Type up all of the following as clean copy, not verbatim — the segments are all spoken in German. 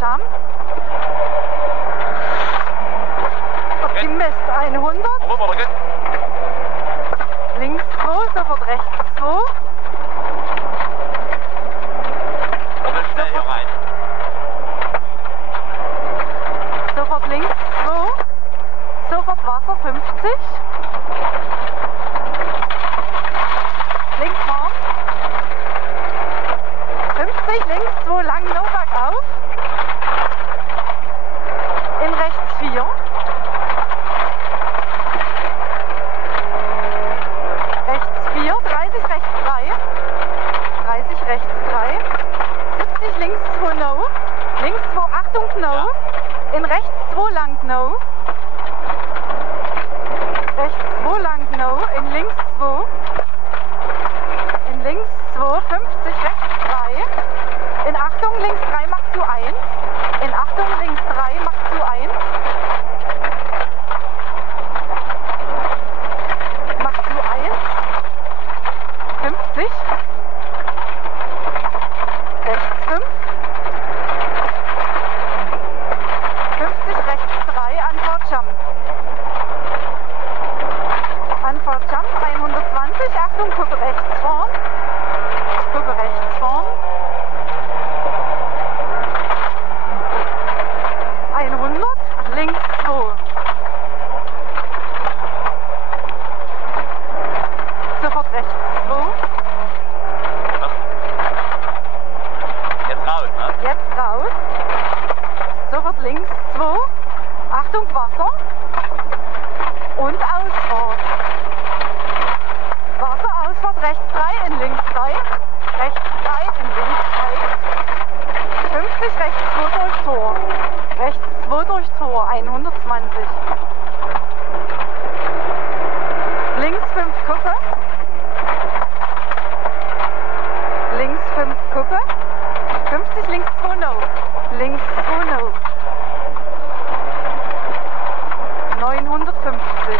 Jam. Optimist 100. Links 2, sofort rechts 2. Schnell hier rein. Sofort links 2. Sofort Wasser 50. Links warm. 50, links 2, lang no bergauf. In rechts 4. Rechts 4, 30, rechts 3. 30, rechts 3. 70, links 2, no. Links 2, Achtung, no. In rechts 2, lang, no. Rechts 2, lang, no. In links 2. In links 2, 50, rechts 3. In Achtung, links 3 macht zu 1. In Achtung, links 3 macht zu 1. Macht zu 1. 50. Rechts 5. 50, rechts 3, Anfahrt Jump. Anfahrt Jump, 120, Achtung, Kuppe rechts vorn. Kuppe rechts vorn. 100, links 2. Sofort rechts 2. Jetzt raus, ne? Jetzt raus. Sofort links 2. Achtung, Wasser. Und Ausfahrt. Wasser, Ausfahrt, rechts 3, in links 3. Rechts 3, in links 3. 50, rechts 2 durch Tor. Rechts 2 durch Tor, 120. Links 5 Kuppe. Links 5 Kuppe. 50, links 2 no. Links 2 no. 950.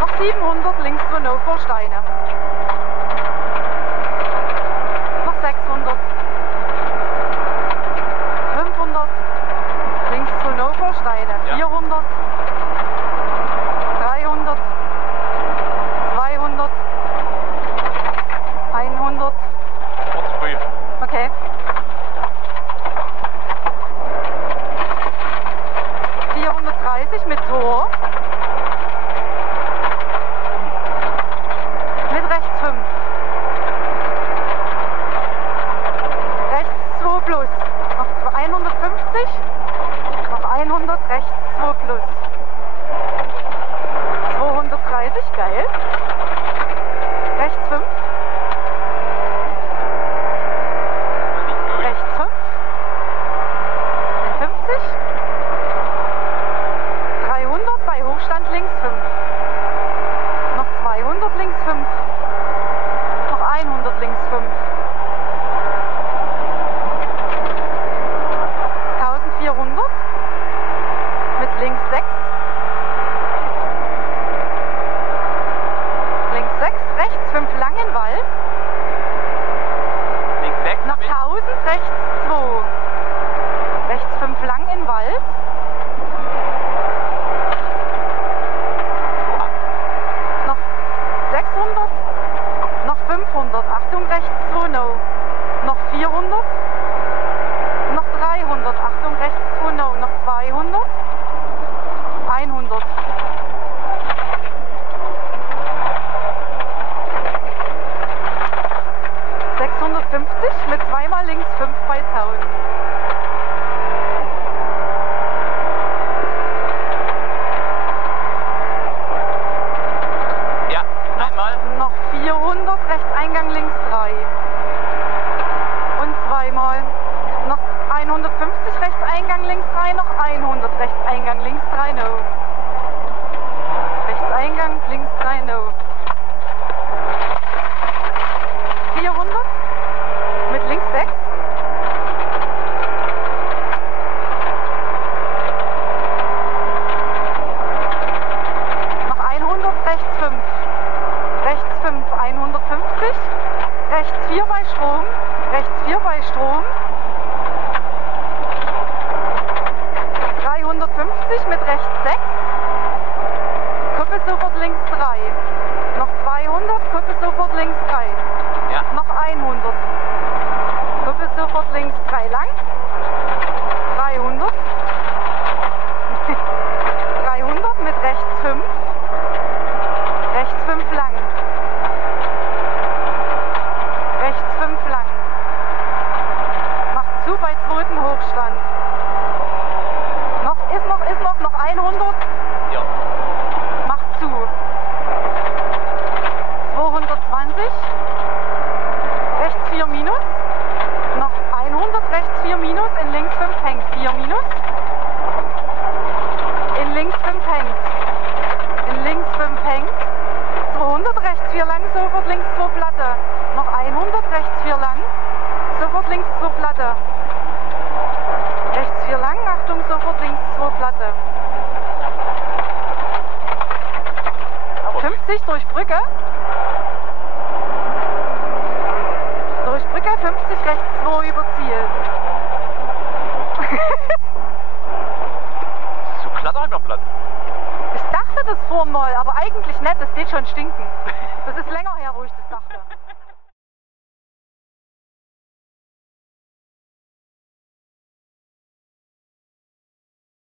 Noch 700, links 2 no vor Steine. Noch 600. 500. Links 2 no vor Steine. 400. 300. 200. 100. Früh. Okay. 430 mit Tor. Mit rechts 5. Rechts 2 plus. Noch 150. Noch 100, rechts 2 plus. 230, geil. Rechts 5. Rechts 5. 50. 300 bei Hochstand links 5. Noch 200 links 5. Noch 100 links 5. 1400. Mit links 6. Links 6, rechts 5 Langenwald. Links 6. Noch 1000, rechts 2. Rechts 5 lang in Wald. Noch 600. Noch 500. Achtung, rechts 2 no. Noch 400. Noch 300. Achtung, rechts 2 no. Noch 200. 100. Mit zweimal links 5 bei Zaun. Ja, einmal. Noch 400, rechts Eingang links 3. Und zweimal. bei Strom, rechts 4 bei Strom. 350 mit rechts 6. Kuppe sofort links 3. Noch 200, Kuppe sofort links 3. Ja. Noch 100. Kuppe sofort links 3 lang. 300. 300 mit rechts 5. Rechts 5 lang. Rechts 5 lang. Macht zu bei zweiten Hochstand. Noch 100. Ja. Macht zu. 220. Rechts 4 minus. Noch 100, rechts 4 minus. In links 5 hängt 4 minus. In links 5 hängt. In links 5 hängt. 200, rechts 4 lang, sofort links 2 Platte. Noch 100, rechts 4 lang. Sofort links 2 Platte. Rechts 4 lang, Achtung, sofort links 2 Platte. 50 durch Brücke. Durch Brücke 50, rechts 2 über Ziel. So glatt am Blatt. Ich dachte das vorhin mal, aber eigentlich nicht, das geht schon stinken. Das ist länger her, wo ich das dachte.